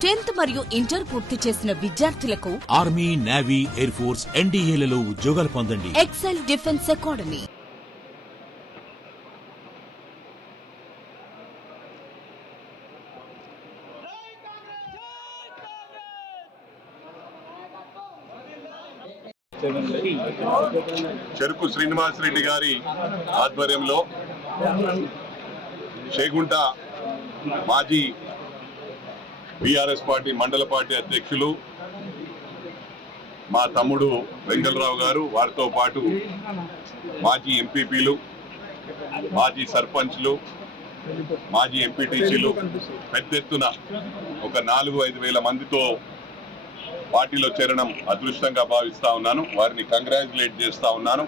Tenth మరియు inter పూర్తి చేసిన విద్యార్థులకు ఆర్మీ నేవీ ఎయిర్ ఫోర్స్ ఎన్డీఏలలో ఉద్యోగాలు పొందండి. Excel defence academy. Cheruku Srinivas Reddy గారి ఆధ్వర్యంలో చేగుంట మాజీ బీఆర్ఎస్ పార్టీ మండల పార్టీ అధ్యక్షులు మా తమ్ముడు వెంగళరావు గారు వారితో పాటు మాజీ ఎంపీపీలు మాజీ సర్పంచ్లు మాజీ ఎంపీటీసీలు పెద్ద ఎత్తున ఒక నాలుగు ఐదు వేల మందితో పార్టీలో చేరడం అదృష్టంగా భావిస్తూ ఉన్నాను. వారిని కంగ్రాచులేట్ చేస్తూ ఉన్నాను.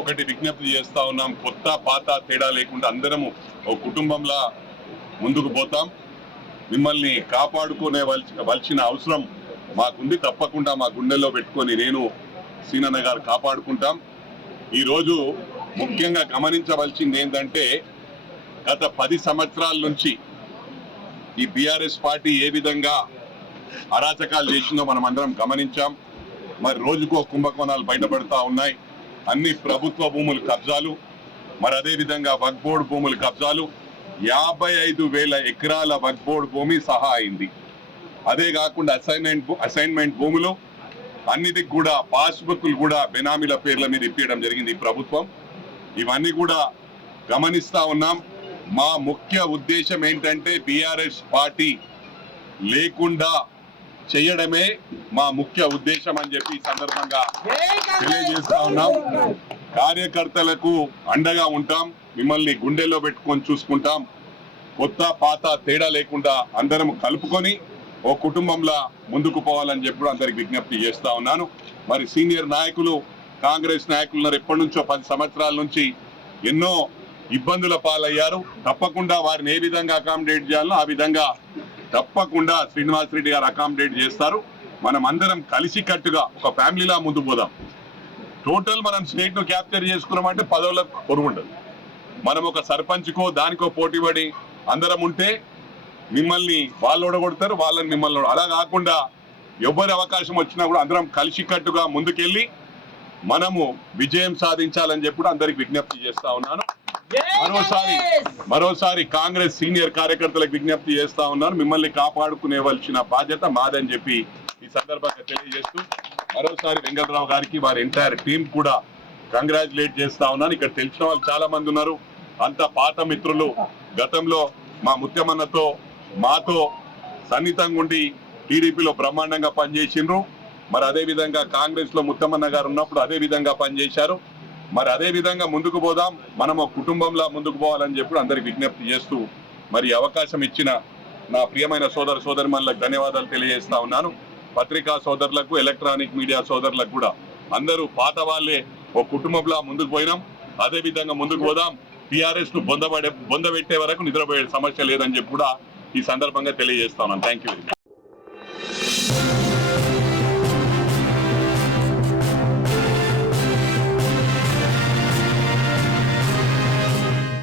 ఒకటి విజ్ఞప్తి చేస్తూ ఉన్నాం కొత్త పాత తేడా లేకుండా అందరము ఒక కుటుంబంలా ముందుకు పోతాం. మిమ్మల్ని కాపాడుకునే వలసిన అవసరం మాకుంది. తప్పకుండా మా గుండెల్లో పెట్టుకొని నేను సీనన్న గారు కాపాడుకుంటాం. ఈరోజు ముఖ్యంగా గమనించవలసింది ఏంటంటే గత పది సంవత్సరాల నుంచి ఈ బీఆర్ఎస్ పార్టీ ఏ విధంగా అరాచకాలు చేసిందో మనం అందరం గమనించాం. మరి రోజుకో కుంభకోణాలు బయటపడతా ఉన్నాయి. అన్ని ప్రభుత్వ భూములు కబ్జాలు. మరి అదే విధంగా వక్బోర్డ్ భూములు కబ్జాలు. యాభై ఐదు వేల ఎకరాల వక్బోర్డ్ భూమి సహా అయింది. అదే కాకుండా అసైన్మెంట్ అసైన్మెంట్ భూములు అన్నిటికి కూడా పాస్బుక్లు కూడా బెనామీల పేర్ల మీద ఇప్పించడం జరిగింది ఈ ప్రభుత్వం. ఇవన్నీ కూడా గమనిస్తా ఉన్నాం. మా ముఖ్య ఉద్దేశం ఏంటంటే బీఆర్ఎస్ పార్టీ లేకుండా చేయడమే మా ముఖ్య ఉద్దేశం అని చెప్పి సందర్భంగా తెలియజేస్తా ఉన్నాం. కార్యకర్తలకు అండగా ఉంటాం. మిమ్మల్ని గుండెల్లో పెట్టుకొని చూసుకుంటాం. కొత్త పాత తేడా లేకుండా అందరం కలుపుకొని ఓ కుటుంబంలా ముందుకు పోవాలని చెప్పి అందరికి విజ్ఞప్తి చేస్తా ఉన్నాను. మరి సీనియర్ నాయకులు కాంగ్రెస్ నాయకులు ఉన్నారు. ఎప్పటి నుంచో పది సంవత్సరాల నుంచి ఎన్నో ఇబ్బందుల పాలయ్యారు. తప్పకుండా వారిని ఏ విధంగా అకామిడేట్ చేయాలో ఆ విధంగా తప్పకుండా శ్రీనివాస్ రెడ్డి గారు అకామిడేట్ చేస్తారు. మనం అందరం కలిసికట్టుగా ఒక ఫ్యామిలీలా ముందు పోదాం. టోటల్ మనం స్టేట్ను క్యాప్చర్ చేసుకున్నామంటే పదవులకు పొరుగుండదు మనం ఒక సర్పంచ్కో దానికో పోటీ పడి అందరం ఉంటే మిమ్మల్ని వాళ్ళు ఓడగొడతారు వాళ్ళని మిమ్మల్ని అలా కాకుండా ఎవరి అవకాశం వచ్చినా కూడా అందరం కలిసికట్టుగా ముందుకెళ్ళి మనము విజయం సాధించాలని చెప్పి కూడా అందరికి విజ్ఞప్తి చేస్తా ఉన్నాను. మరోసారి మరోసారి కాంగ్రెస్ సీనియర్ కార్యకర్తలకు విజ్ఞప్తి చేస్తా ఉన్నాను. మిమ్మల్ని కాపాడుకునేవలసిన బాధ్యత మాదని చెప్పి ఈ సందర్భంగా తెలియజేస్తూ మరోసారి వెంకటరావు గారికి వారి ఎంటైర్ టీం కూడా కంగ్రాచులేట్ చేస్తా ఉన్నాను. ఇక్కడ తెలిసిన వాళ్ళు చాలా మంది ఉన్నారు. అంత పాత మిత్రులు. గతంలో మా ముత్యమన్నతో మాతో సన్నిహితంగా ఉండి టీడీపీలో బ్రహ్మాండంగా పనిచేసిండ్రు. మరి అదే విధంగా కాంగ్రెస్లో ముత్తమన్న గారు ఉన్నప్పుడు అదే విధంగా పనిచేశారు. మరి అదే విధంగా ముందుకు పోదాం. మనం ఒక కుటుంబంలా ముందుకు పోవాలని చెప్పి అందరికి విజ్ఞప్తి చేస్తూ మరి అవకాశం ఇచ్చిన నా ప్రియమైన సోదర సోదరిమణులకు ధన్యవాదాలు తెలియజేస్తా ఉన్నాను. పత్రికా సోదరులకు ఎలక్ట్రానిక్ మీడియా సోదరులకు కూడా అందరూ పాత వాళ్ళే ఒక కుటుంబంలా ముందుకు పోయినాం. అదే విధంగా ముందుకు పోదాం. టిఆర్ఎస్ను బొందబడే బొందబెట్టే వరకు నిద్రపోయే సమస్య లేదని చెప్పి కూడా ఈ సందర్భంగా తెలియజేస్తాను థ్యాంక్ యూ